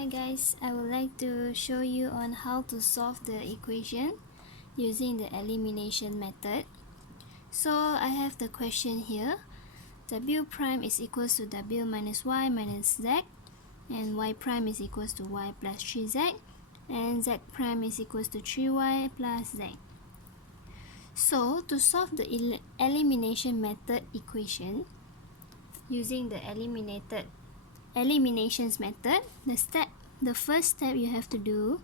Hi guys, I would like to show you on how to solve the equation using the elimination method. So I have the question here. W prime is equals to W minus Y minus Z, and Y prime is equals to Y plus 3Z, and Z prime is equals to 3Y plus Z. So to solve the elimination method equation using the eliminations method, the first step you have to do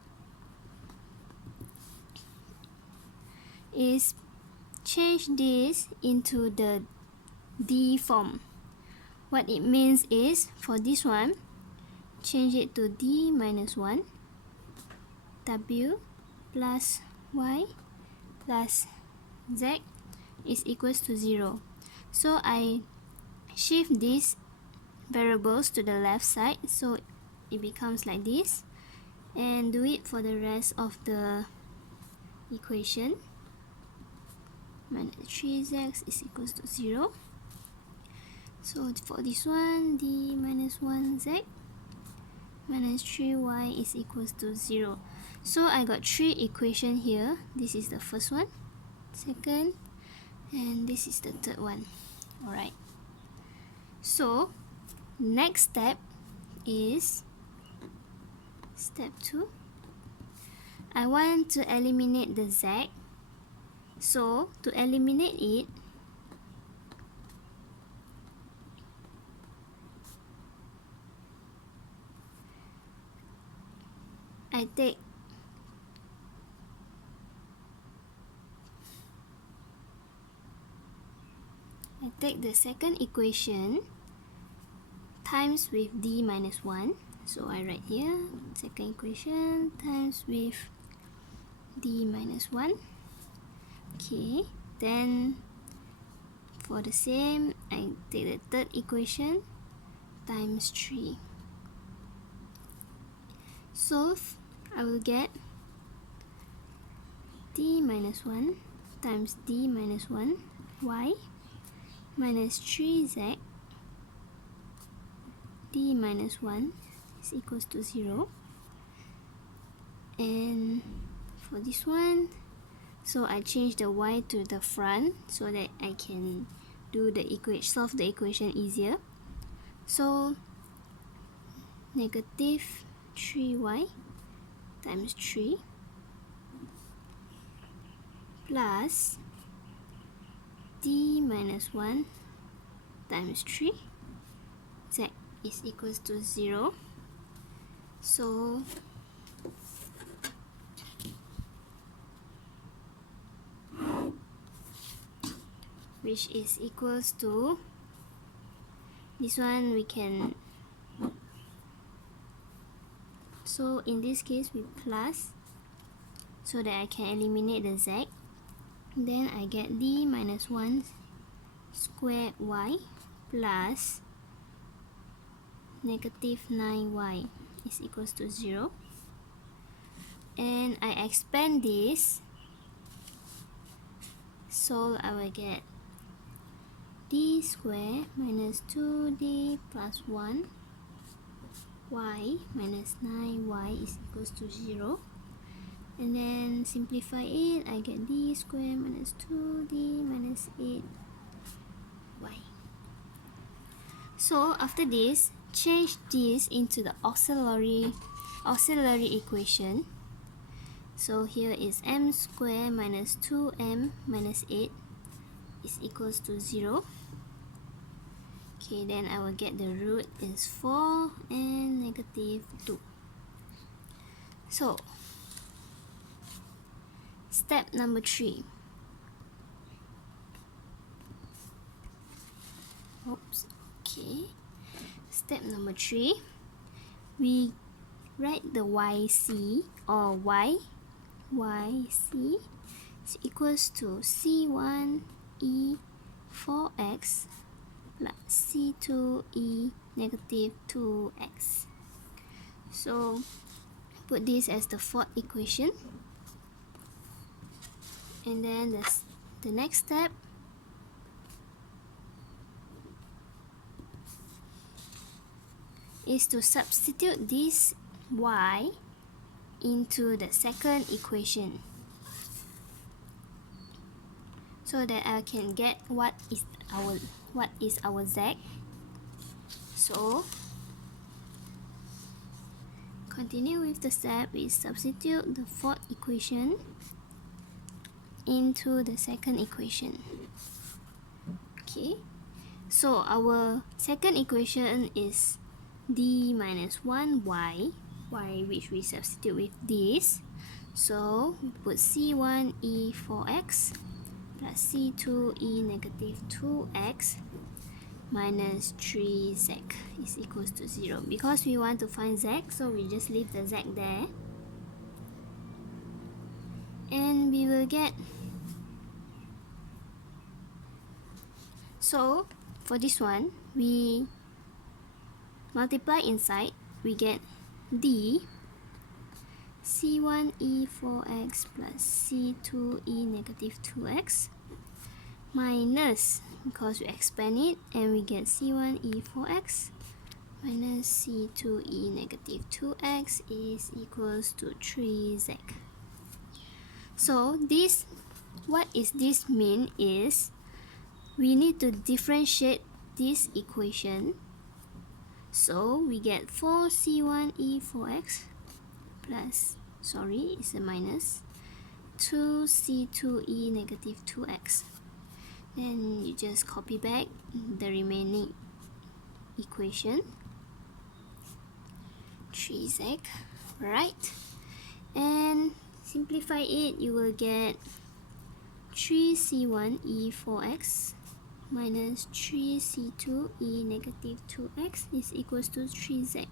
is change this into the D form. What it means is, for this one, change it to D minus 1 W plus Y plus Z is equals to 0. So I shift these variables to the left side, so it becomes like this, and do it for the rest of the equation. Minus 3z is equals to 0. So for this one, d minus 1z minus 3y is equals to 0. So I got 3 equations here. This is the first one, second, and this is the third one. Alright. So next step is step 2. I want to eliminate the z. So to eliminate it, I take the second equation times with d minus 1. So I write here, second equation times with d minus 1. Okay, then for the same, I take the third equation times 3. Solve, I will get d minus 1 times d minus 1 y minus 3z d minus 1 is equals to 0. And for this one, so I change the y to the front so that I can do the solve the equation easier. So negative 3y times 3 plus d minus 1 times 3 z is equals to 0. So which is equals to this one, we can, so in this case we plus so that I can eliminate the z. Then I get d minus 1 squared y plus negative 9y is equals to 0. And I expand this, so I will get d squared minus 2d plus 1 y minus 9y is equals to 0. And then simplify it, I get d squared minus 2d minus 8y. So after this, change this into the auxiliary equation. So here is m squared minus 2m minus 8 is equals to 0. Okay, then I will get the root is 4 and negative 2. So step number 3. Oops. Okay. Step number 3. We write the YC or YC is equals to C1E 4x plus C2E negative 2x. So put this as the fourth equation. And then the next step is to substitute this y into the second equation so that I can get what is our z. So continue with the step. We substitute the fourth equation into the second equation. Okay, so our second equation is d minus 1y, which we substitute with this. So we put c1e 4x plus c2e negative 2x minus 3z is equals to 0. Because we want to find z, so we just leave the z there. And we will get, so for this one, we multiply inside, we get d c1e 4x plus c2e negative 2x minus, because we expand it, and we get c1e 4x minus c2e negative 2x is equals to 3z. So this, what is this mean is we need to differentiate this equation. So we get 4c1e 4x plus, sorry, it's a minus, 2c2e negative 2x. Then you just copy back the remaining equation, 3z, right? And simplify it, you will get 3c1e 4x minus 3c2e negative 2x is equals to 3z.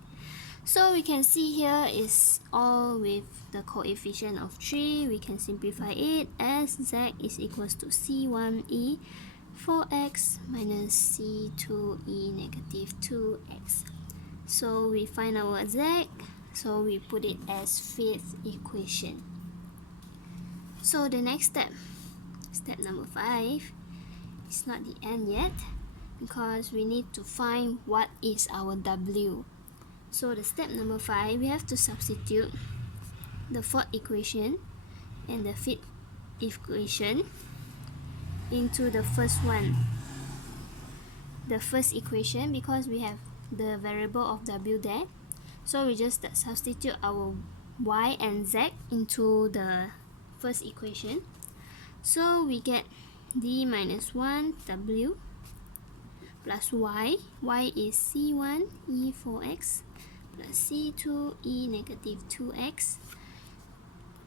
So we can see here is all with the coefficient of 3. We can simplify it as z is equals to c1e 4x minus c2e negative 2x. So we find our z, so we put it as fifth equation. So the next step, step number 5, it's not the end yet because we need to find what is our w. So the step number 5, we have to substitute the fourth equation and the fifth equation into the first one, the first equation, because we have the variable of w there. So we just substitute our y and z into the first equation. So we get d minus 1w plus y is c1e 4x plus c2e negative 2x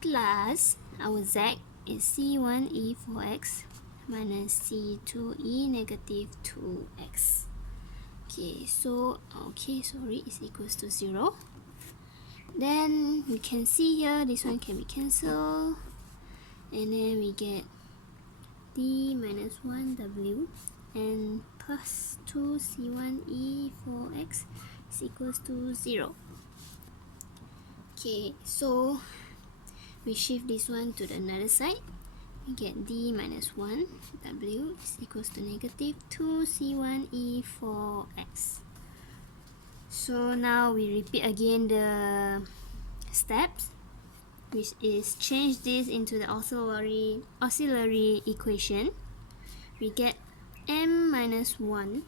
plus our z is c1e 4x minus c2e negative 2x. Okay, so sorry, is equals to 0. Then we can see here this one can be cancelled, and then we get d minus 1w and plus 2c1e 4x is equals to 0. Okay, so we shift this one to the another side. We get d minus 1w is equals to negative 2c1e 4x. So now we repeat again the steps, which is change this into the auxiliary equation. We get m minus 1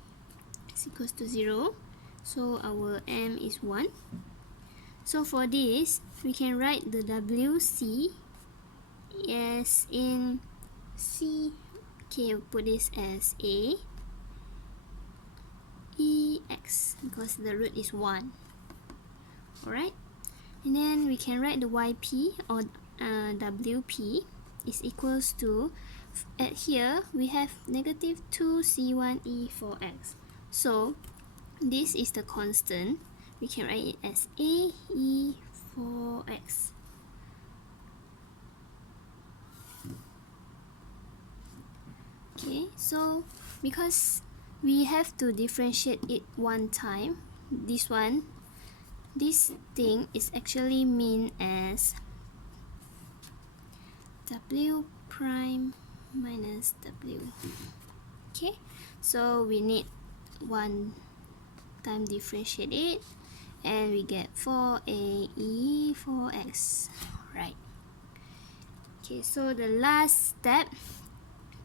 is equals to 0. So our m is 1. So for this, we can write the wc as in c. Okay, we'll put this as a ex because the root is 1. Alright, and then we can write the yp or wp is equals to, at here we have negative 2c1e 4x. So this is the constant. We can write it as ae 4x. Okay, so because we have to differentiate it one time, this thing is actually mean as w prime minus w. Okay, so we need one time differentiate it, and we get 4ae 4x. Right. Okay, so the last step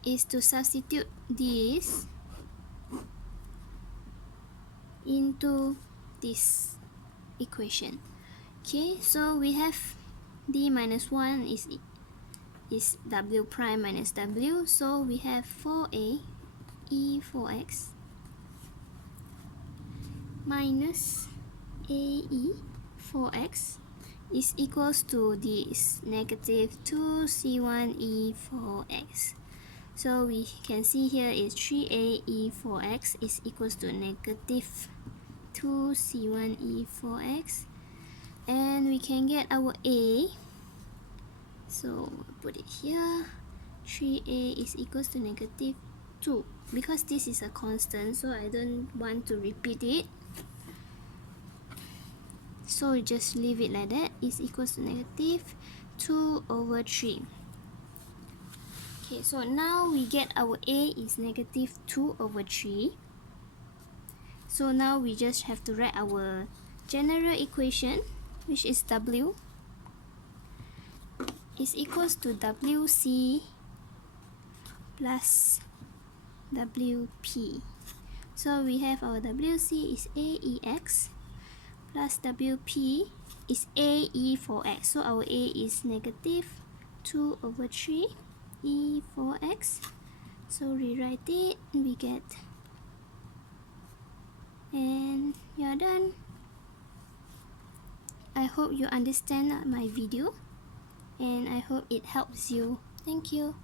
is to substitute this into this equation. Okay, so we have d minus 1 is w prime minus w, so we have 4a e 4x minus ae 4x is equals to this negative 2c1e 4x. So we can see here is 3ae 4x is equals to negative 2c1e 4x, and we can get our a. So put it here, 3a is equals to negative 2. Because this is a constant, so I don't want to repeat it. So we just leave it like that, is equals to negative 2 over 3. Okay, so now we get our a is negative 2 over 3. So now we just have to write our general equation, which is w is equals to wc plus wp. So we have our wc is aex plus wp is ae 4x. So our a is negative 2 over 3 e 4x. So rewrite it, we get, and you're done. I hope you understand my video, and I hope it helps you. Thank you.